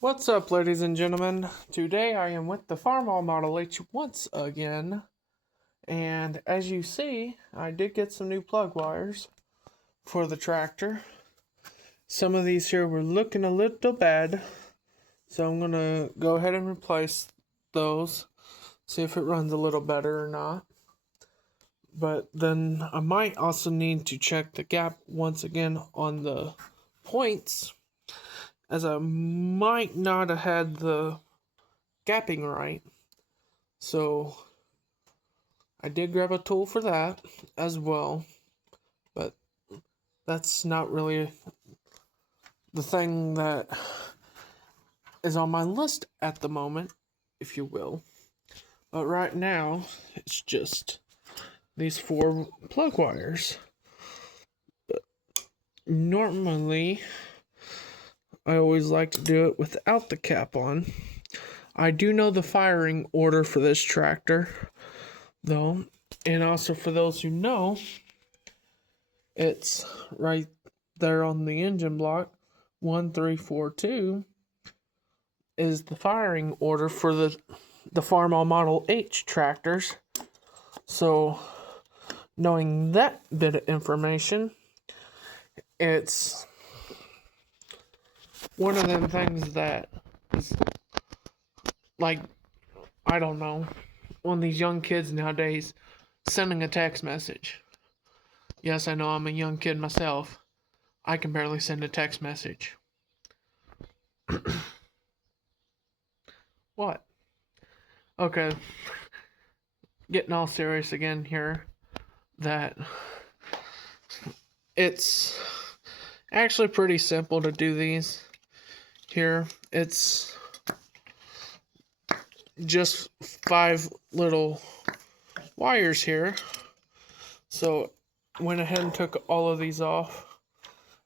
What's up, ladies and gentlemen? Today I am with the Farmall Model H once again, and as you see, I did get some new plug wires for the tractor. Some of these here were looking a little bad, so I'm gonna go ahead and replace those, see if it runs a little better or not. But then I might also need to check the gap once again on the points, as I might not have had the gapping right. So I did grab a tool for that as well, but that's not really the thing that is on my list at the moment, if you will. But right now, it's just these 4 plug wires. But normally, I always like to do it without the cap on. I do know the firing order for this tractor, though, and also for those who know, it's right there on the engine block. 1342 is the firing order for the Farmall Model H tractors. So, knowing that bit of information, it's one of them things that is like, I don't know, one of these young kids nowadays sending a text message. Yes, I know I'm a young kid myself. I can barely send a text message. What? Okay. Getting all serious again here. That it's actually pretty simple to do these here. It's just 5 little wires here. So went ahead and took all of these off.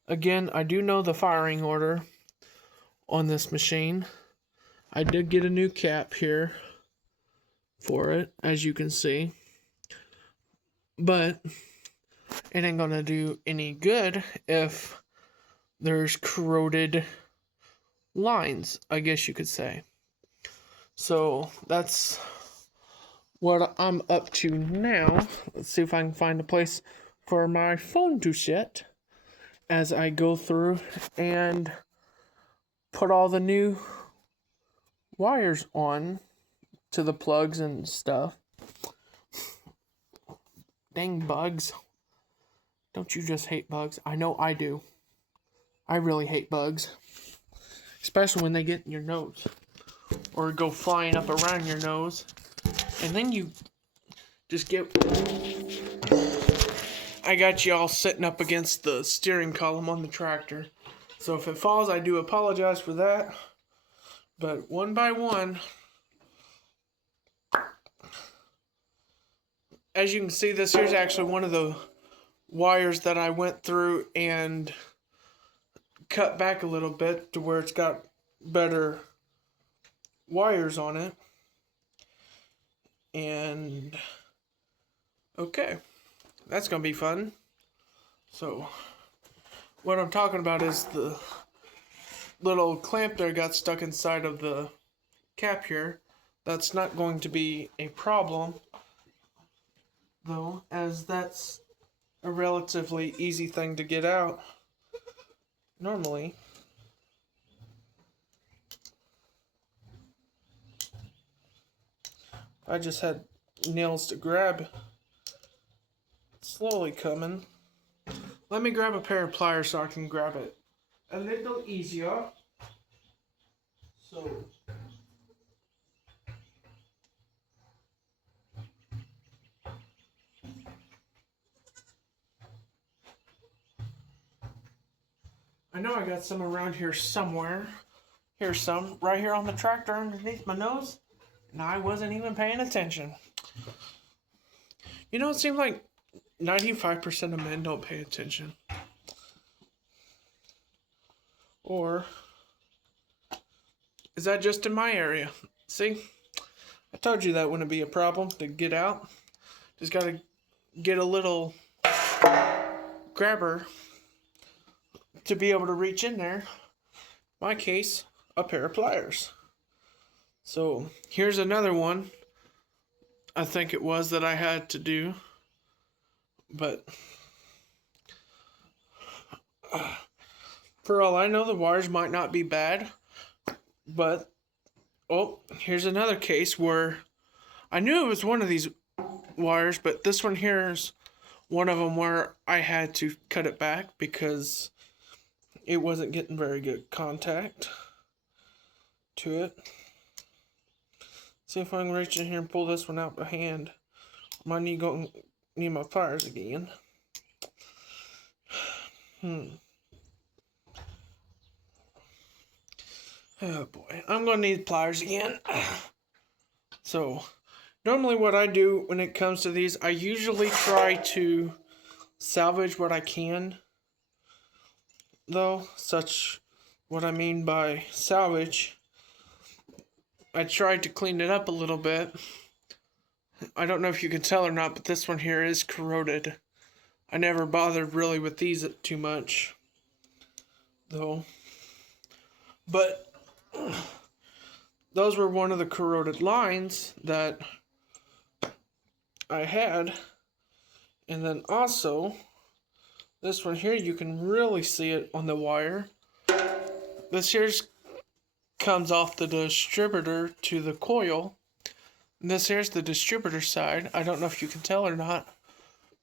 Again, I do know the firing order on this machine. I did get a new cap here for it, as you can see. But it ain't gonna do any good if there's corroded lines, I guess you could say. So that's what I'm up to now. Let's see if I can find a place for my phone to sit as I go through and put all the new wires on to the plugs and stuff. Dang bugs. Don't you just hate bugs? I know I do. I really hate bugs. Especially when they get in your nose. Or go flying up around your nose. And then you just get... I got you all sitting up against the steering column on the tractor. So if it falls, I do apologize for that. But one by one, as you can see, this here's actually one of the wires that I went through and cut back a little bit to where it's got better wires on it. And okay, that's gonna be fun. So what I'm talking about is the little clamp there got stuck inside of the cap here. That's not going to be a problem, though, as that's a relatively easy thing to get out normally. I just had nails to grab. Slowly coming. Let me grab a pair of pliers so I can grab it a little easier. So I know I got some around here somewhere. Here's some right here on the tractor underneath my nose, and I wasn't even paying attention. You know, it seems like 95% of men don't pay attention. Or is that just in my area? See? I told you that wouldn't be a problem to get out. Just gotta get a little grabber to be able to reach in there. In my case, a pair of pliers. So here's another one. I think it was that I had to do, but for all I know, the wires might not be bad. But oh, here's another case where I knew it was one of these wires, but this one here is one of them where I had to cut it back because it wasn't getting very good contact to it. See if I can reach in here and pull this one out by hand. I might need my pliers again. Oh boy, I'm gonna need pliers again. So normally what I do when it comes to these, I usually try to salvage what I can, though. Such what I mean by salvage, I tried to clean it up a little bit. I don't know if you can tell or not, but this one here is corroded. I never bothered really with these too much, though. But those were one of the corroded lines that I had. And then also, this one here, you can really see it on the wire. This here's comes off the distributor to the coil. And this here's the distributor side. I don't know if you can tell or not,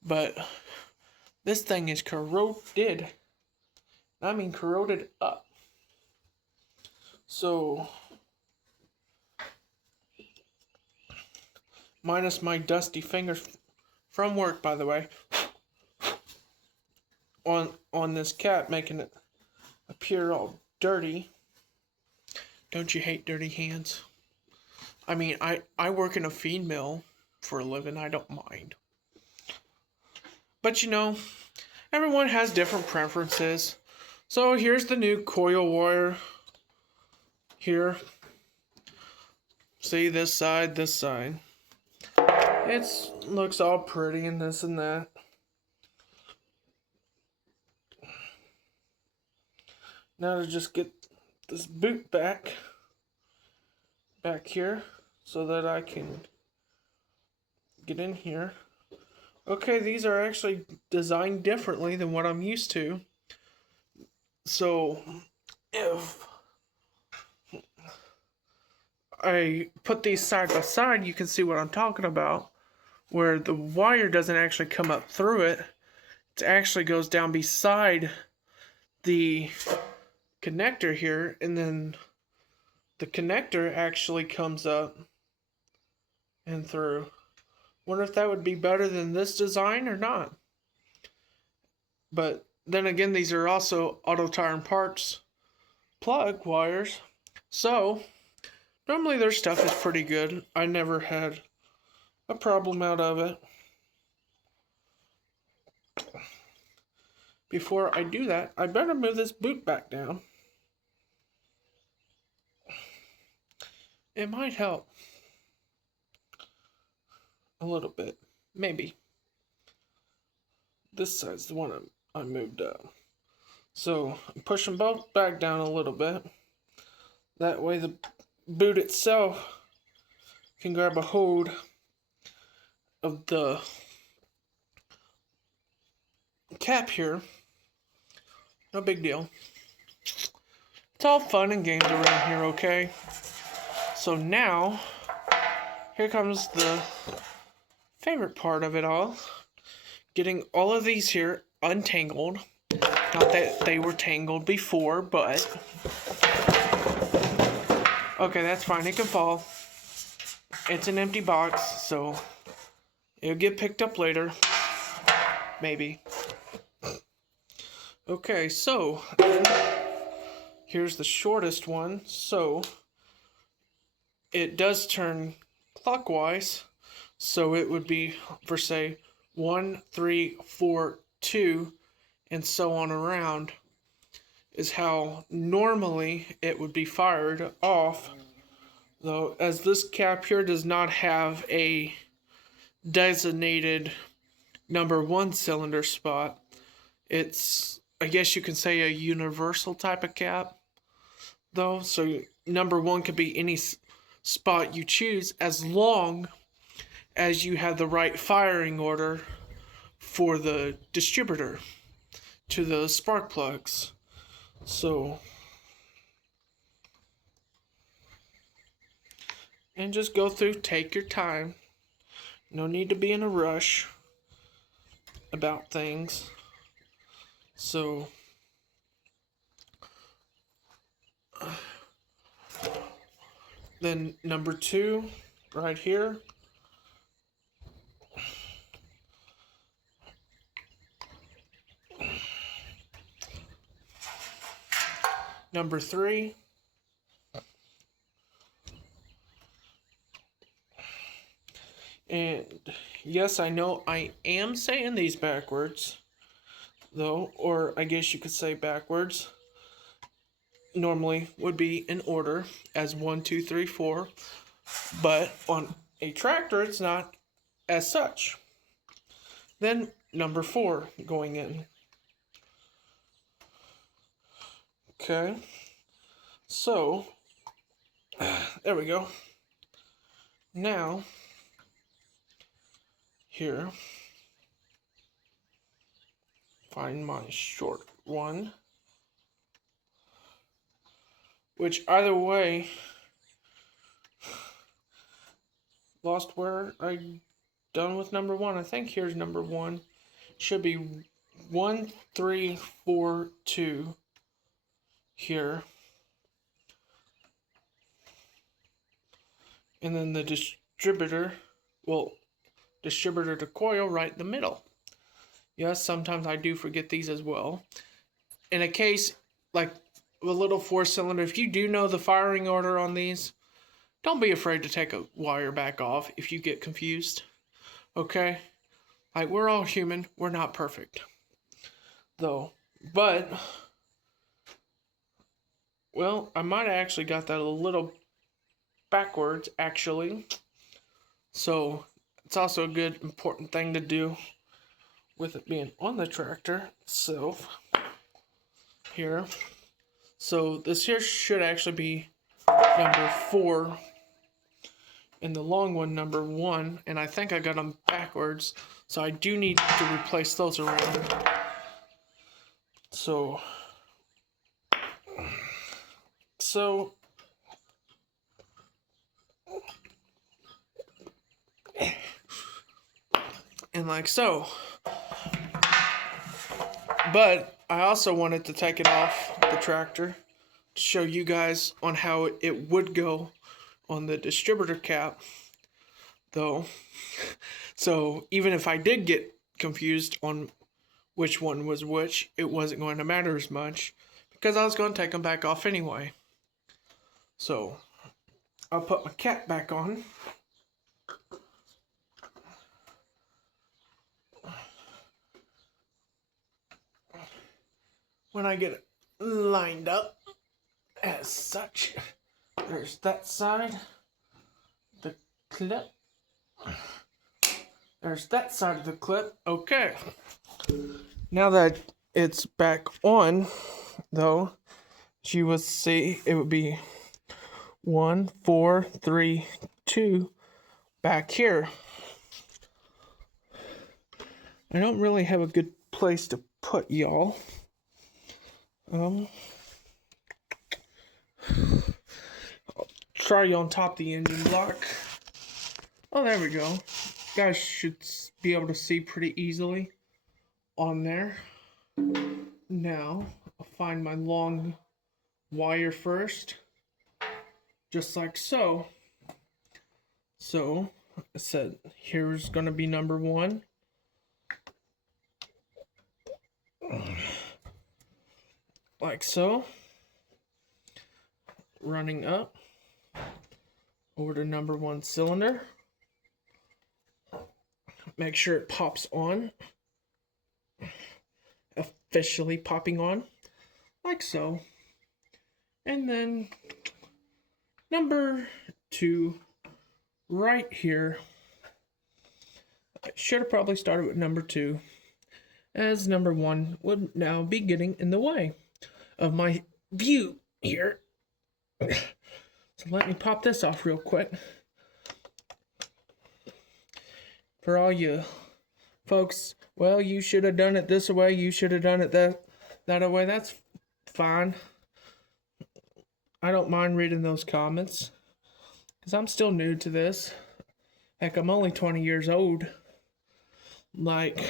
but this thing is corroded. I mean corroded up. So, minus my dusty fingers from work, by the way, on this cap, making it appear all dirty. Don't you hate dirty hands? I mean, I work in a feed mill for a living. I don't mind. But you know, everyone has different preferences. So here's the new coil wire. Here. See this side, this side. It looks all pretty and this and that. Now to just get this boot back here so that I can get in here. Okay, these are actually designed differently than what I'm used to. So if I put these side by side, you can see what I'm talking about, where the wire doesn't actually come up through it. It actually goes down beside the connector here, and then the connector actually comes up and through. Wonder if that would be better than this design or not. But then again, these are also Auto Tire and Parts plug wires. So normally their stuff is pretty good. I never had a problem out of it. Before I do that, I better move this boot back down. It might help a little bit, maybe. This side's the one I moved up. So push them both back down a little bit. That way the boot itself can grab a hold of the cap here. No big deal. It's all fun and games around here, okay? So now, here comes the favorite part of it all. Getting all of these here untangled. Not that they were tangled before, but okay, that's fine. It can fall. It's an empty box, so it'll get picked up later. Maybe. Okay, so here's the shortest one. So it does turn clockwise, so it would be for say 1, 3, 4, 2, and so on around is how normally it would be fired off. Though, as this cap here does not have a designated number 1 cylinder spot, it's, I guess you can say, a universal type of cap. though, so number 1 could be any spot you choose as long as you have the right firing order for the distributor to the spark plugs. So, and just go through, take your time. No need to be in a rush about things. So, then number 2, right here. Number 3. And yes, I know I am saying these backwards, though, or I guess you could say backwards. Normally would be in order as 1, 2, 3, 4, but on a tractor it's not as such. Then number 4 going in. Okay, so there we go. Now here, find my short one, which either way, lost where I done with number 1. I think here's number 1. Should be 1, 3, 4, 2 here. And then the distributor, well, distributor to coil right in the middle. Yes, sometimes I do forget these as well. In a case like a little 4-cylinder, if you do know the firing order on these, don't be afraid to take a wire back off if you get confused. Okay? Like, we're all human. We're not perfect, though. But, well, I might have actually got that a little backwards, actually. So, it's also a good, important thing to do with it being on the tractor itself. Here. So, this here should actually be number 4. And the long one, number 1. And I think I got them backwards. So I do need to replace those around. So, and like so. But I also wanted to take it off the tractor to show you guys on how it would go on the distributor cap, though. So even if I did get confused on which one was which, it wasn't going to matter as much because I was going to take them back off anyway. So I'll put my cap back on. When I get it lined up as such, there's that side, the clip. There's that side of the clip. Okay. Now that it's back on, though, as you will see, it would be 1, 4, 3, 2 back here. I don't really have a good place to put y'all. I'll try you on top of the engine block. Oh, there we go. You guys should be able to see pretty easily on there. Now, I'll find my long wire first. Just like so. So, I said, here's going to be number 1. Like so. Running up over to number 1 cylinder. Make sure it pops on. Officially popping on. Like so. And then number 2 right here. I should have probably started with number 2, as number 1 would now be getting in the way of my view here. So let me pop this off real quick. For all you folks, well, you should have done it this way, you should have done it that way. That's fine. I don't mind reading those comments, because I'm still new to this. Heck, I'm only 20 years old. Like,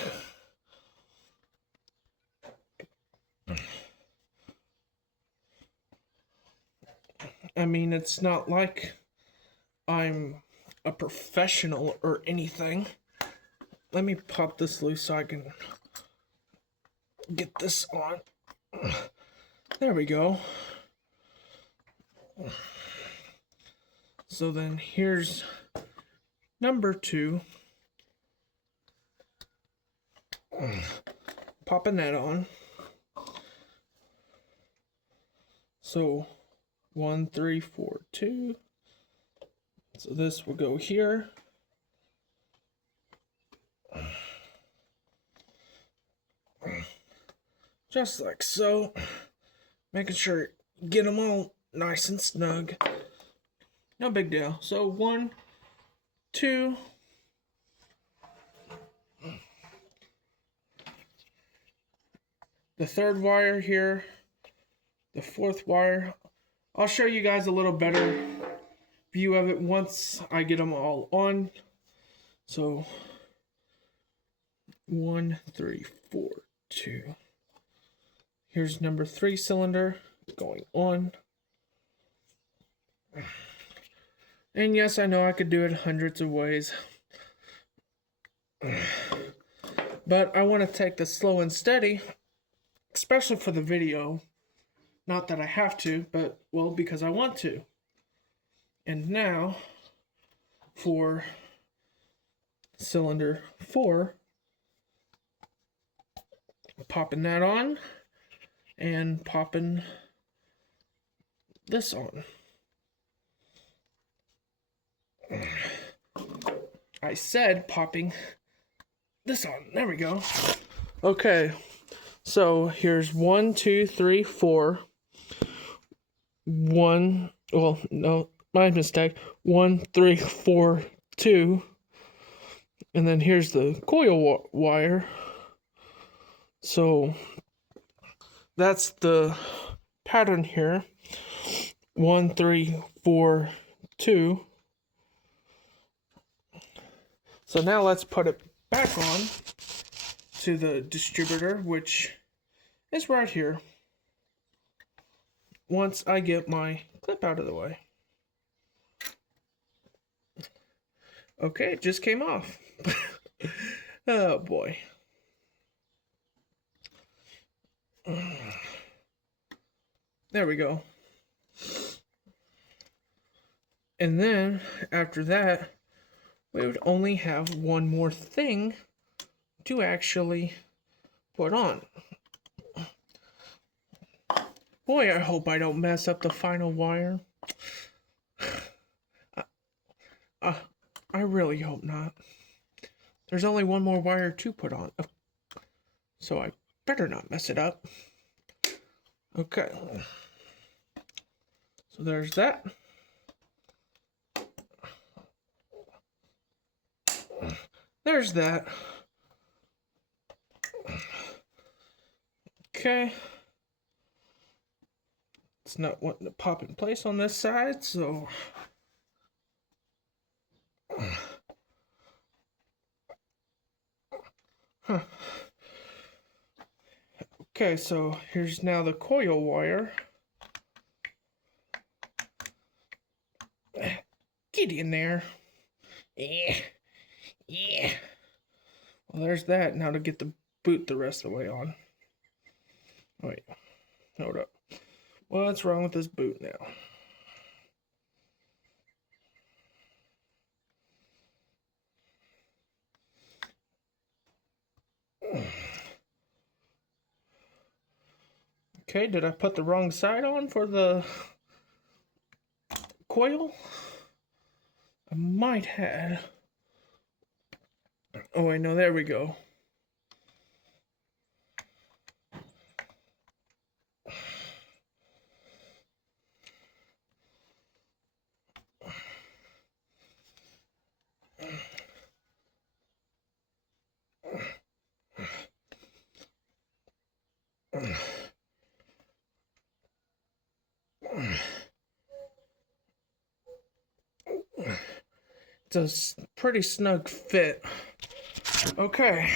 I mean, it's not like I'm a professional or anything. Let me pop this loose so I can get this on. There we go. So then here's number 2. Popping that on. So 1, 3, 4, 2. So this will go here. Just like so. Making sure you get them all nice and snug. No big deal. So 1, 2. The 3rd wire here. The 4th wire. I'll show you guys a little better view of it once I get them all on. So 1, 3, 4, 2. Here's number 3 cylinder going on. And yes, I know I could do it hundreds of ways. But I want to take this slow and steady, especially for the video. Not that I have to, but, well, because I want to. And now, for cylinder 4, popping that on, and popping this on. I said popping this on. There we go. Okay, so here's 1, 2, 3, 4. 1, well, no, my mistake. 1, 3, 4, 2. And then here's the coil wire. So that's the pattern here. 1, 3, 4, 2. So now let's put it back on to the distributor, which is right here. Once I get my clip out of the way. Okay, it just came off. Oh boy. There we go. And then after that, we would only have one more thing to actually put on. Boy, I hope I don't mess up the final wire. I really hope not. There's only one more wire to put on, so I better not mess it up. Okay. So there's that. There's that. Okay. It's not wanting to pop in place on this side, so okay, so here's now the coil wire. Get in there. Yeah. Yeah. Well, there's that. Now to get the boot the rest of the way on. Wait. Hold up. What's wrong with this boot now? Okay, did I put the wrong side on for the coil? I might have. Oh, wait, no, there we go. It's a pretty snug fit. Okay,